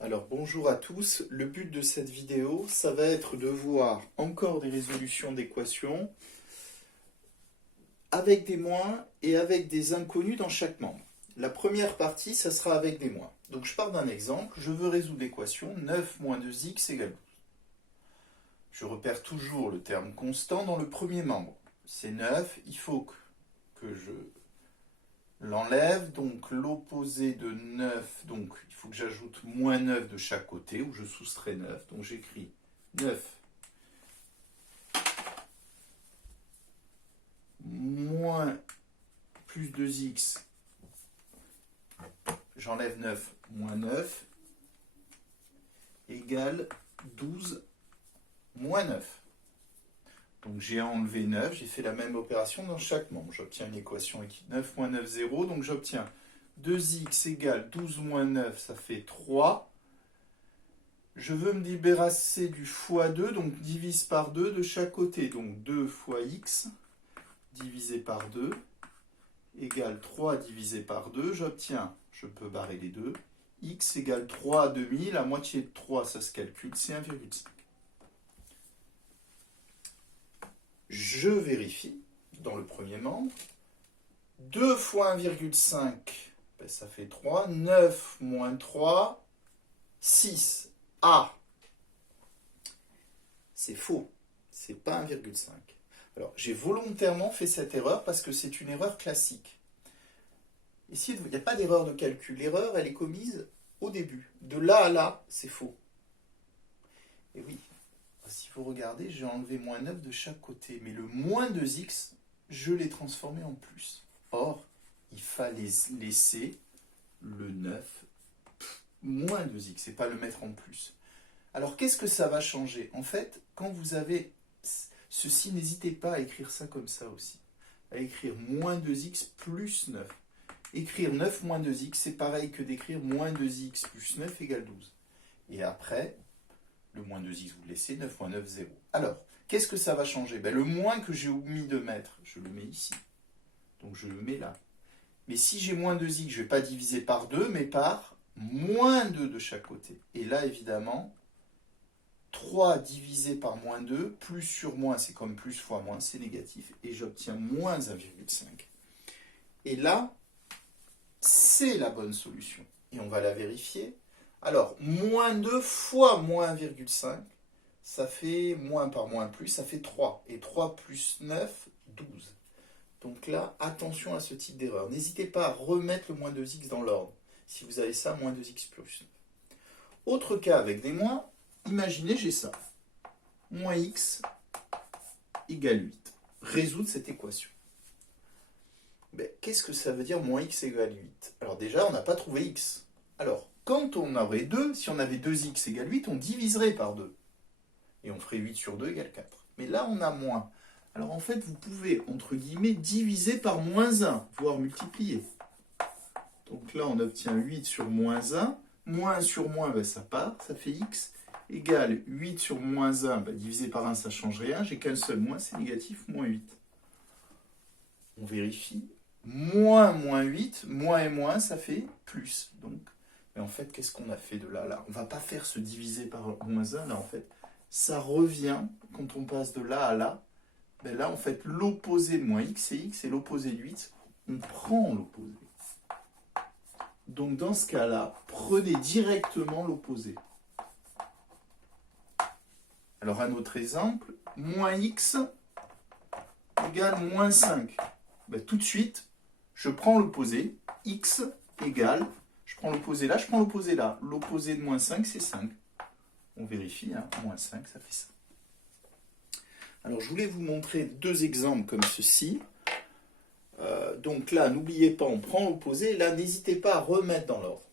Alors bonjour à tous, le but de cette vidéo, ça va être de voir encore des résolutions d'équations avec des moins et avec des inconnus dans chaque membre. La première partie, ça sera avec des moins. Donc je pars d'un exemple, je veux résoudre l'équation 9 moins 2x égale 12. Je repère toujours le terme constant dans le premier membre. C'est 9, il faut que je l'enlève, donc l'opposé de 9, donc il faut que j'ajoute moins 9 de chaque côté, ou je soustrais 9, donc j'écris 9 moins plus 2x, j'enlève 9, moins 9, égale 12 moins 9. Donc j'ai enlevé 9, j'ai fait la même opération dans chaque membre. J'obtiens une équation qui 9 moins 9, 0. Donc j'obtiens 2x égale 12 moins 9, ça fait 3. Je veux me débarrasser du x2, donc divise par 2 de chaque côté. Donc 2 fois x divisé par 2 égale 3 divisé par 2. J'obtiens, je peux barrer les deux, x égale 3 à demi. La moitié de 3, ça se calcule, c'est 1,5. Je vérifie dans le premier membre. 2 fois 1,5, ben ça fait 3. 9 moins 3, 6. Ah, c'est faux. C'est pas 1,5. Alors, j'ai volontairement fait cette erreur parce que c'est une erreur classique. Ici, il n'y a pas d'erreur de calcul. L'erreur, elle est commise au début. De là à là, c'est faux. Et oui, si vous regardez, j'ai enlevé moins 9 de chaque côté. Mais le moins 2x, je l'ai transformé en plus. Or, il fallait laisser le 9 moins 2x et pas le mettre en plus. Alors, qu'est-ce que ça va changer? En fait, quand vous avez ceci, n'hésitez pas à écrire ça comme ça aussi. À écrire moins 2x plus 9. Écrire 9 moins 2x, c'est pareil que d'écrire moins 2x plus 9 égale 12. Et après, le moins 2x, vous le laissez, 9 moins 9, 0. Alors, qu'est-ce que ça va changer? Le moins que j'ai omis de mettre, je le mets ici. Donc je le mets là. Mais si j'ai moins 2x, je ne vais pas diviser par 2, mais par moins 2 de chaque côté. Et là, évidemment, 3 divisé par moins 2, plus sur moins, c'est comme plus fois moins, c'est négatif. Et j'obtiens moins 1,5. Et là, c'est la bonne solution. Et on va la vérifier. Alors, moins 2 fois moins 1,5, ça fait moins par moins plus, ça fait 3. Et 3 plus 9, 12. Donc là, attention à ce type d'erreur. N'hésitez pas à remettre le moins 2x dans l'ordre. Si vous avez ça, moins 2x plus 9. Autre cas avec des moins, imaginez j'ai ça. Moins x égale 8. Résoudre cette équation. Qu'est-ce que ça veut dire moins x égale 8? Alors déjà, on n'a pas trouvé x. Alors, quand on aurait 2, si on avait 2x égale 8, on diviserait par 2. Et on ferait 8 sur 2 égale 4. Mais là, on a moins. Alors en fait, vous pouvez, entre guillemets, diviser par moins 1, voire multiplier. Donc là, on obtient 8 sur moins 1. Moins 1 sur moins, ça part, ça fait x. Égale 8 sur moins 1, divisé par 1, ça ne change rien. J'ai qu'un seul moins, c'est négatif, moins 8. On vérifie. Moins 8, moins et moins, ça fait plus. Donc, mais en fait, qu'est-ce qu'on a fait de là à là? On ne va pas faire se diviser par moins 1, là, en fait. Ça revient, quand on passe de là à là, là, en fait, l'opposé de moins x, c'est x, et l'opposé de 8, on prend l'opposé. Donc, dans ce cas-là, prenez directement l'opposé. Alors, un autre exemple, moins x égale moins 5. Tout de suite, je prends l'opposé, x égale, je prends l'opposé là, je prends l'opposé là. L'opposé de moins 5, c'est 5. On vérifie, moins 5, ça fait ça. Alors, je voulais vous montrer deux exemples comme ceci. Donc là, n'oubliez pas, on prend l'opposé. Là, n'hésitez pas à remettre dans l'ordre.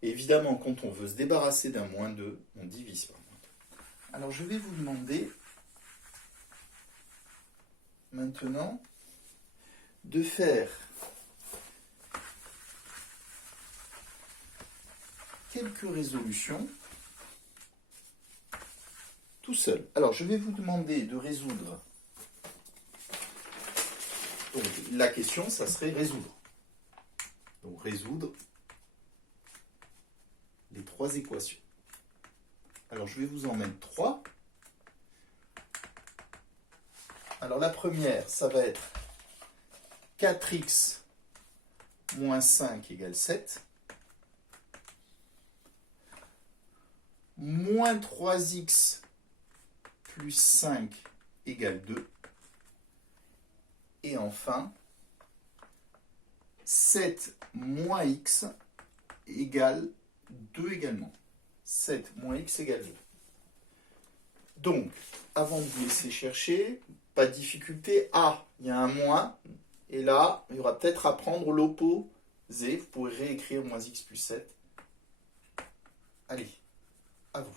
Évidemment, quand on veut se débarrasser d'un moins 2, on divise par moins 2. Alors, je vais vous demander maintenant de faire quelques résolutions tout seul. Alors, je vais vous demander de résoudre. Donc, la question, ça serait résoudre. Donc, résoudre les 3 équations. Alors, je vais vous en mettre 3. Alors, la première, ça va être 4x moins 5 égale 7. Moins 3x plus 5 égale 2. Et enfin, 7 moins x égale 2 également. 7 moins x égale 2. Donc, avant de vous laisser chercher, pas de difficulté. A, il y a un moins. Et là, il y aura peut-être à prendre l'opposé. Vous pourrez réécrire moins x plus 7. Allez, à vous.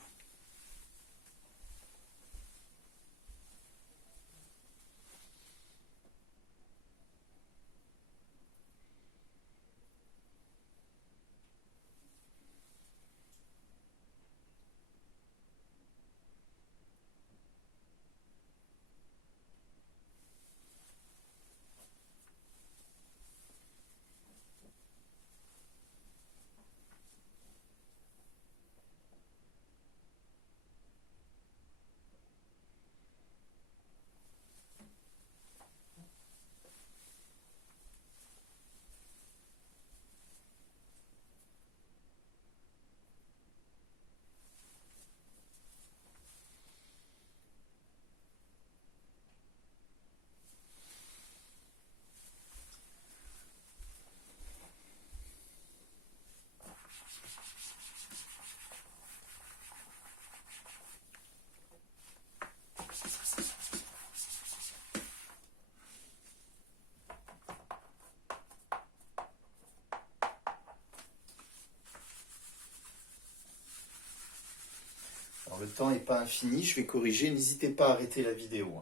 Alors, le temps n'est pas infini, je vais corriger. N'hésitez pas à arrêter la vidéo.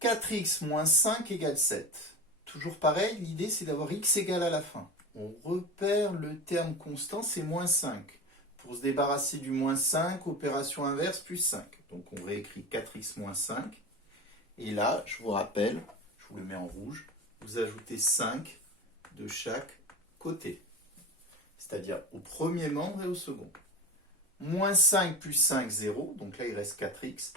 4x moins 5 égale 7. Toujours pareil, l'idée c'est d'avoir x égale à la fin. On repère le terme constant, c'est moins 5. Pour se débarrasser du moins 5, opération inverse, plus 5. Donc on réécrit 4x moins 5. Et là, je vous rappelle, je vous le mets en rouge, vous ajoutez 5 de chaque côté. C'est-à-dire au premier membre et au second. Moins 5 plus 5, 0. Donc là, il reste 4x.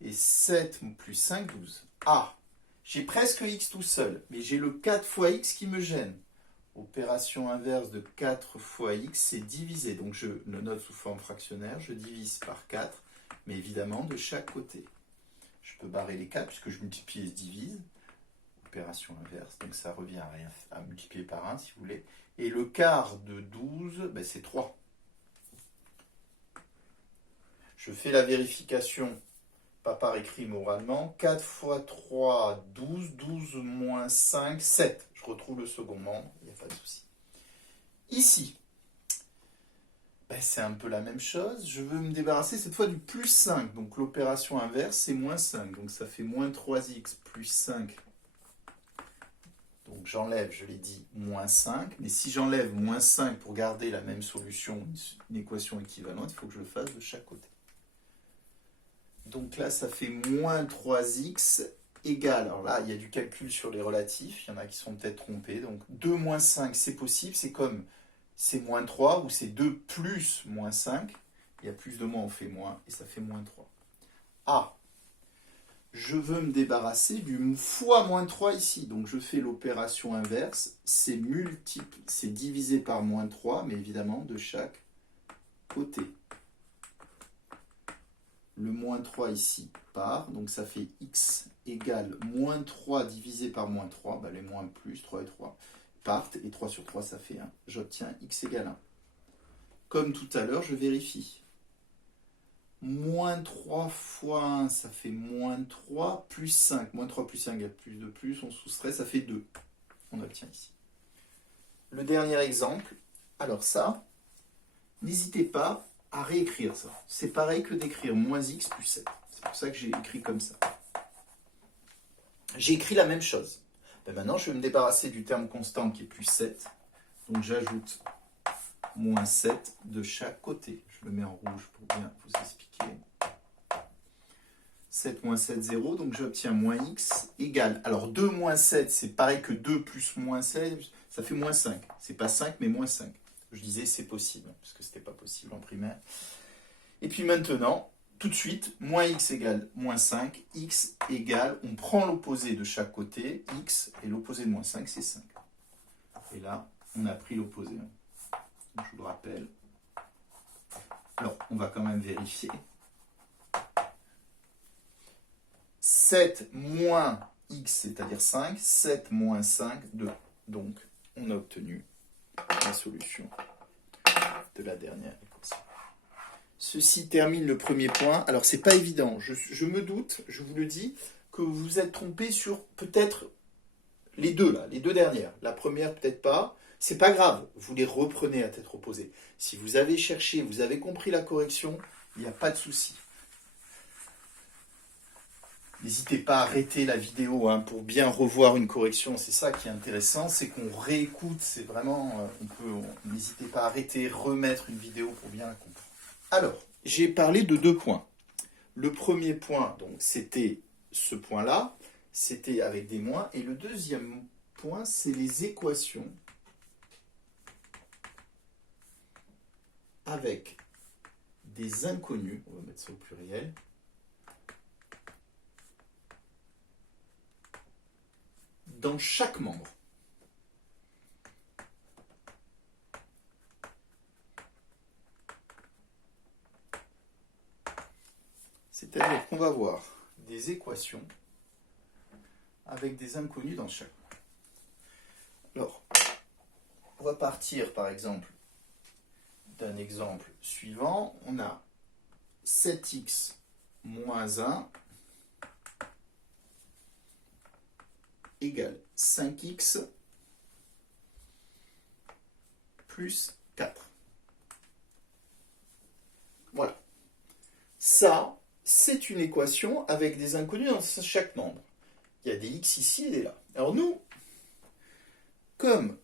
Et 7 plus 5, 12. Ah, j'ai presque x tout seul, mais j'ai le 4 fois x qui me gêne. Opération inverse de 4 fois x, c'est diviser. Donc je le note sous forme fractionnaire, je divise par 4, mais évidemment de chaque côté. Je peux barrer les 4 puisque je multiplie et je divise. Opération inverse, donc ça revient à rien, à multiplier par 1 si vous voulez. Et le quart de 12, ben c'est 3. Je fais la vérification, pas par écrit mais oralement. 4 fois 3, 12. 12 moins 5, 7. Je retrouve le second membre, il n'y a pas de souci. Ici, ben c'est un peu la même chose. Je veux me débarrasser cette fois du plus 5. Donc l'opération inverse, c'est moins 5. Donc ça fait moins 3x plus 5. Donc j'enlève, je l'ai dit, moins 5. Mais si j'enlève moins 5 pour garder la même solution, une équation équivalente, il faut que je le fasse de chaque côté. Donc là, ça fait moins 3x égale, alors là, il y a du calcul sur les relatifs, il y en a qui sont peut-être trompés. Donc 2 moins 5, c'est possible, c'est comme c'est moins 3 ou c'est 2 plus moins 5. Il y a plus de moins, on fait moins, et ça fait moins 3. Ah, je veux me débarrasser du fois moins 3 ici. Donc je fais l'opération inverse, c'est multiple, c'est divisé par moins 3, mais évidemment de chaque côté. Le moins 3 ici part, donc ça fait x égale moins 3 divisé par moins 3, ben les moins plus, 3 et 3 partent, et 3 sur 3 ça fait 1. J'obtiens x égale 1. Comme tout à l'heure, je vérifie. Moins 3 fois 1, ça fait moins 3, plus 5. Moins 3 plus 5, il y a plus de plus, on soustrait, ça fait 2. On obtient ici. Le dernier exemple, alors ça, n'hésitez pas à réécrire ça. C'est pareil que d'écrire moins x plus 7. C'est pour ça que j'ai écrit comme ça. J'ai écrit la même chose. Ben maintenant, je vais me débarrasser du terme constant qui est plus 7. Donc j'ajoute moins 7 de chaque côté. Je le mets en rouge pour bien vous expliquer. 7 moins 7, 0. Donc j'obtiens moins x égale. Alors 2 moins 7, c'est pareil que 2 plus moins 7. Ça fait moins 5. C'est pas 5, mais moins 5. Je disais c'est possible, parce que ce n'était pas possible en primaire. Et puis maintenant, tout de suite, moins x égale moins 5, x égale, on prend l'opposé de chaque côté, x, et l'opposé de moins 5, c'est 5. Et là, on a pris l'opposé. Je vous le rappelle. Alors, on va quand même vérifier. 7 moins x, c'est-à-dire 5, 7 moins 5, 2. Donc, on a obtenu la solution de la dernière équation. Ceci termine le premier point. Alors, c'est pas évident. Je me doute, je vous le dis, que vous vous êtes trompé sur peut-être les deux, là, les deux dernières. La première, peut-être pas. C'est pas grave, vous les reprenez à tête reposée. Si vous avez cherché, vous avez compris la correction, il n'y a pas de souci. N'hésitez pas à arrêter la vidéo pour bien revoir une correction. C'est ça qui est intéressant, c'est qu'on réécoute. C'est vraiment, n'hésitez pas à arrêter, remettre une vidéo pour bien la comprendre. Alors, j'ai parlé de deux points. Le premier point, donc, c'était ce point-là, c'était avec des moins. Et le deuxième point, c'est les équations avec des inconnus. On va mettre ça au pluriel. Dans chaque membre. C'est-à-dire qu'on va voir des équations avec des inconnus dans chaque membre. Alors, on va partir par exemple d'un exemple suivant. On a 7x moins 1 égale 5x plus 4. Voilà. Ça, c'est une équation avec des inconnus dans chaque nombre. Il y a des x ici et des là. Alors nous, comme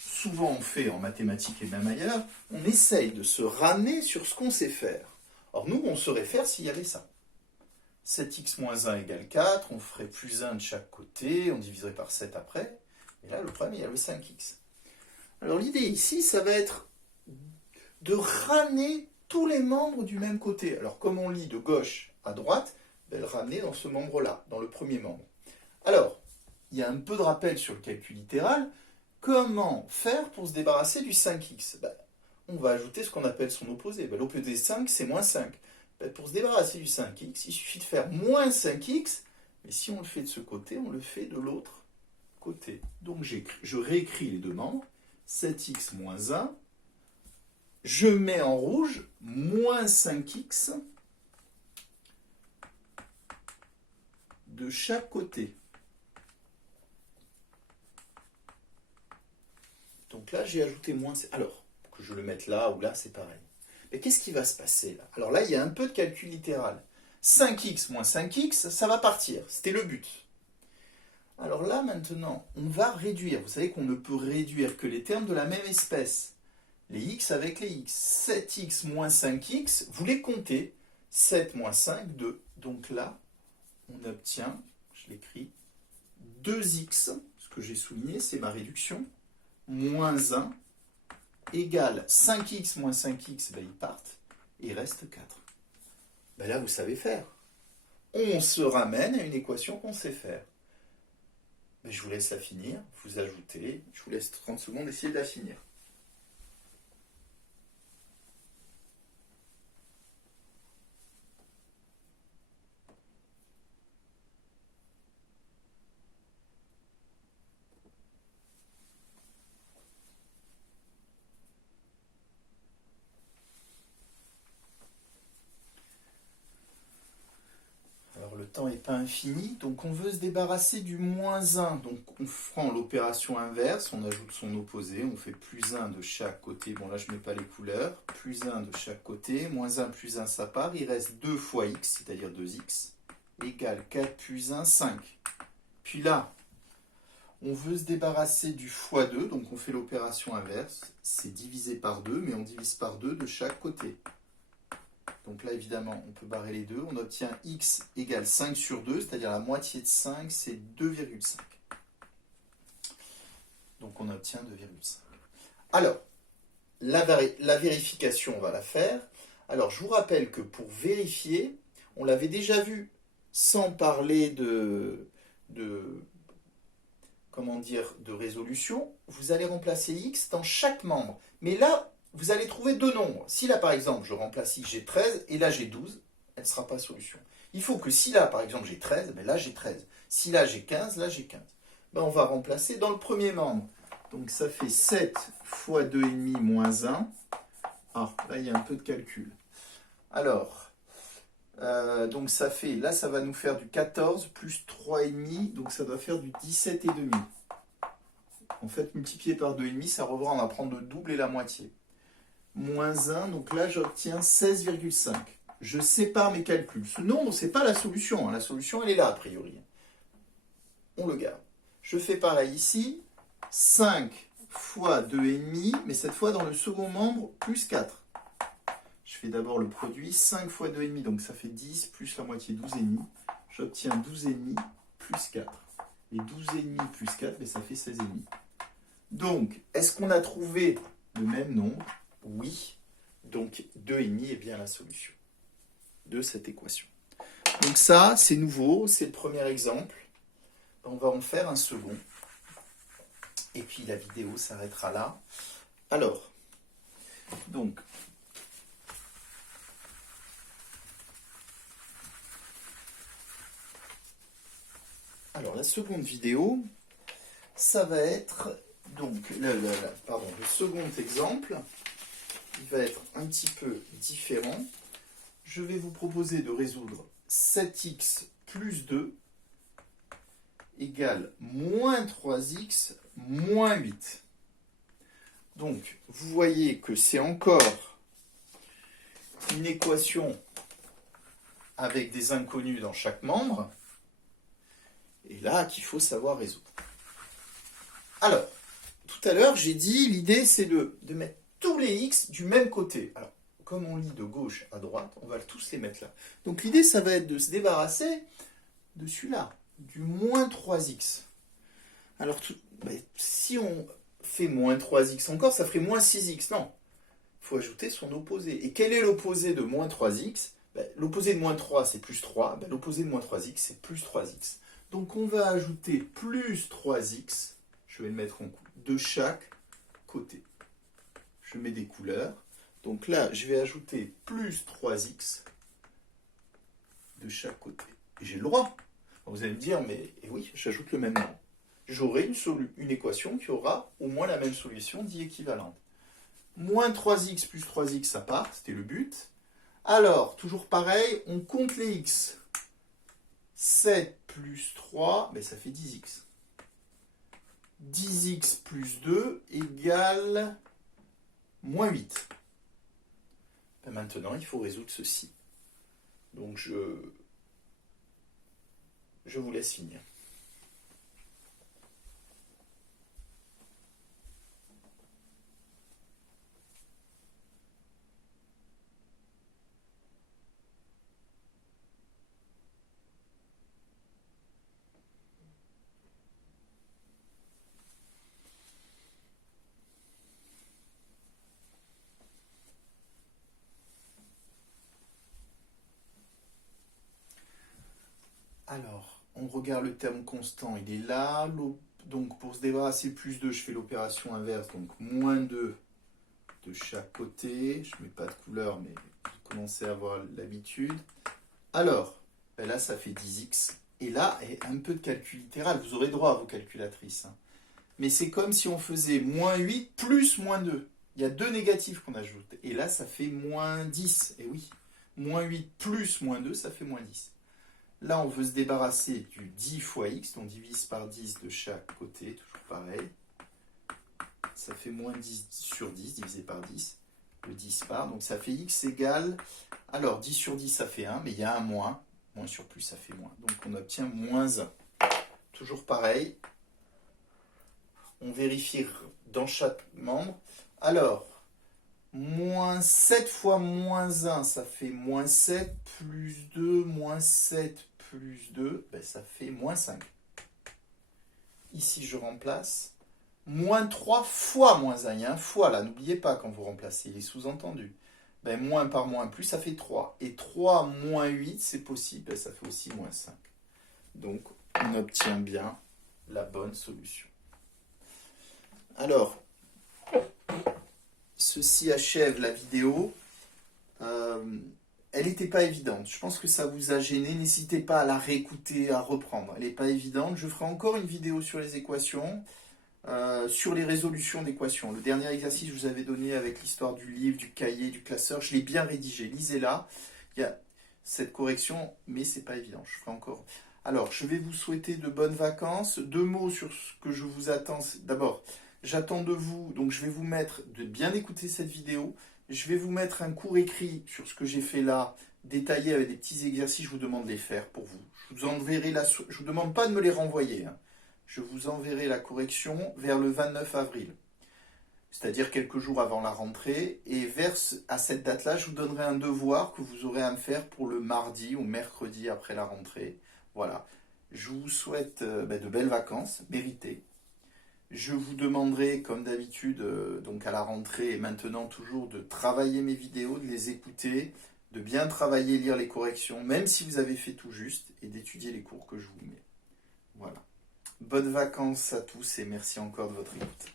souvent on fait en mathématiques et même ailleurs, on essaye de se ramener sur ce qu'on sait faire. Or nous, on saurait faire s'il y avait ça. 7x moins 1 égale 4, on ferait plus 1 de chaque côté, on diviserait par 7 après. Et là, le problème, il y a le 5x. Alors l'idée ici, ça va être de ramener tous les membres du même côté. Alors comme on lit de gauche à droite, le ramener dans ce membre-là, dans le premier membre. Alors, il y a un peu de rappel sur le calcul littéral. Comment faire pour se débarrasser du 5x? On va ajouter ce qu'on appelle son opposé. L'opposé de 5, c'est moins 5. Pour se débarrasser du 5x, il suffit de faire moins 5x, mais si on le fait de ce côté, on le fait de l'autre côté. Donc je réécris les deux membres, 7x moins 1, je mets en rouge moins 5x de chaque côté. Donc là, j'ai ajouté moins... Alors, que je le mette là ou là, c'est pareil. Mais qu'est-ce qui va se passer là? Alors là, il y a un peu de calcul littéral. 5x moins 5x, ça va partir. C'était le but. Alors là, maintenant, on va réduire. Vous savez qu'on ne peut réduire que les termes de la même espèce. Les x avec les x. 7x moins 5x, vous les comptez. 7 moins 5, 2. Donc là, on obtient, je l'écris, 2x, ce que j'ai souligné, c'est ma réduction, moins 1, égale 5x moins 5x, ils partent, et il reste 4. Là, vous savez faire. On se ramène à une équation qu'on sait faire. Je vous laisse la finir, vous ajoutez, je vous laisse 30 secondes, essayer de la finir. Le temps n'est pas infini, donc on veut se débarrasser du moins 1. Donc on prend l'opération inverse, on ajoute son opposé, on fait plus 1 de chaque côté. Bon là je ne mets pas les couleurs, plus 1 de chaque côté, moins 1 plus 1 ça part, il reste 2 fois x, c'est-à-dire 2x, égale 4 plus 1, 5. Puis là, on veut se débarrasser du fois 2, donc on fait l'opération inverse, c'est divisé par 2, mais on divise par 2 de chaque côté. Donc là, évidemment, on peut barrer les deux. On obtient x égale 5 sur 2, c'est-à-dire la moitié de 5, c'est 2,5. Donc on obtient 2,5. Alors, la vérification, on va la faire. Alors, je vous rappelle que pour vérifier, on l'avait déjà vu sans parler comment dire, de résolution. Vous allez remplacer x dans chaque membre. Mais là, vous allez trouver deux nombres. Si là, par exemple, je remplace x, j'ai 13, et là, j'ai 12, elle ne sera pas solution. Il faut que si là, par exemple, j'ai 13, ben là, j'ai 13. Si là, j'ai 15, là, j'ai 15. Ben, on va remplacer dans le premier membre. Donc, ça fait 7 fois 2,5 moins 1. Ah, là, il y a un peu de calcul. Alors, donc ça fait, là, ça va nous faire du 14 plus 3,5, donc ça doit faire du 17,5. En fait, multiplié par 2,5, ça revient, on va prendre le double et la moitié. Moins 1, donc là, j'obtiens 16,5. Je sépare mes calculs. Ce nombre, ce n'est pas la solution. La solution, elle est là, a priori. On le garde. Je fais pareil ici. 5 fois 2,5, mais cette fois dans le second membre, plus 4. Je fais d'abord le produit. 5 fois 2,5, donc ça fait 10, plus la moitié, 12,5. J'obtiens 12,5 plus 4. Et 12,5 plus 4, mais ça fait 16,5. Donc, est-ce qu'on a trouvé le même nombre? Oui. Donc, 2,5 est bien la solution de cette équation. Donc ça, c'est nouveau, c'est le premier exemple. On va en faire un second. Et puis la vidéo s'arrêtera là. Alors, donc, la seconde vidéo, ça va être, donc, le second exemple, il va être un petit peu différent. Je vais vous proposer de résoudre 7x plus 2 égale moins 3x moins 8. Donc, vous voyez que c'est encore une équation avec des inconnus dans chaque membre. Et là, qu'il faut savoir résoudre. Alors, tout à l'heure, j'ai dit, l'idée, c'est de mettre tous les x du même côté. Alors, comme on lit de gauche à droite, on va tous les mettre là. Donc, l'idée, ça va être de se débarrasser de celui-là, du moins 3x. Alors, si on fait moins 3x encore, ça ferait moins 6x. Non, il faut ajouter son opposé. Et quel est l'opposé de moins 3x? L'opposé de moins 3, c'est plus 3. L'opposé de moins 3x, c'est plus 3x. Donc, on va ajouter plus 3x, je vais le mettre en couleur, de chaque côté. Je mets des couleurs. Donc là, je vais ajouter plus 3x de chaque côté. Et j'ai le droit. Vous allez me dire, mais oui, j'ajoute le même nombre. J'aurai une équation qui aura au moins la même solution dit équivalente. Moins 3x plus 3x, ça part, c'était le but. Alors, toujours pareil, on compte les x. 7 plus 3, ça fait 10x. 10x plus 2 égale moins 8. Maintenant, il faut résoudre ceci. Donc, je vous laisse finir. Alors, on regarde le terme constant, il est là. Donc, pour se débarrasser de plus 2, je fais l'opération inverse. Donc, moins 2 de chaque côté. Je ne mets pas de couleur, mais vous commencez à avoir l'habitude. Alors, là, ça fait 10x. Et là, un peu de calcul littéral. Vous aurez droit à vos calculatrices. Mais c'est comme si on faisait moins 8 plus moins 2. Il y a deux négatifs qu'on ajoute. Et là, ça fait moins 10. Et oui, moins 8 plus moins 2, ça fait moins 10. Là, on veut se débarrasser du 10 fois x, donc on divise par 10 de chaque côté, toujours pareil. Ça fait moins 10 sur 10, divisé par 10. Le 10 part, donc ça fait x égale... Alors, 10 sur 10, ça fait 1, mais il y a un moins. Moins sur plus, ça fait moins. Donc, on obtient moins 1. Toujours pareil. On vérifie dans chaque membre. Alors, moins 7 fois moins 1, ça fait moins 7, plus 2, moins 7, plus 2, ça fait moins 5. Ici, je remplace. Moins 3 fois moins 1. Il y a un fois là, n'oubliez pas quand vous remplacez, il est sous-entendu. Ben, moins par moins plus, ça fait 3. Et 3 moins 8, c'est possible, ben, ça fait aussi moins 5. Donc, on obtient bien la bonne solution. Alors, ceci achève la vidéo. Elle n'était pas évidente. Je pense que ça vous a gêné. N'hésitez pas à la réécouter, à reprendre. Elle n'est pas évidente. Je ferai encore une vidéo sur les équations, sur les résolutions d'équations. Le dernier exercice que je vous avais donné avec l'histoire du livre, du cahier, du classeur, je l'ai bien rédigé. Lisez-la. Il y a cette correction, mais c'est pas évident. Je ferai encore. Alors, je vais vous souhaiter de bonnes vacances. 2 mots sur ce que je vous attends. D'abord, j'attends de vous, donc je vais vous mettre, de bien écouter cette vidéo. Je vais vous mettre un cours écrit sur ce que j'ai fait là, détaillé avec des petits exercices, je vous demande de les faire pour vous. Je vous enverrai je vous demande pas de me les renvoyer, hein. Je vous enverrai la correction vers le 29 avril, c'est-à-dire quelques jours avant la rentrée, et à cette date-là, je vous donnerai un devoir que vous aurez à me faire pour le mardi ou mercredi après la rentrée. Voilà. Je vous souhaite de belles vacances, méritées. Je vous demanderai, comme d'habitude, donc à la rentrée et maintenant toujours, de travailler mes vidéos, de les écouter, de bien travailler, lire les corrections, même si vous avez fait tout juste, et d'étudier les cours que je vous mets. Voilà. Bonnes vacances à tous et merci encore de votre écoute.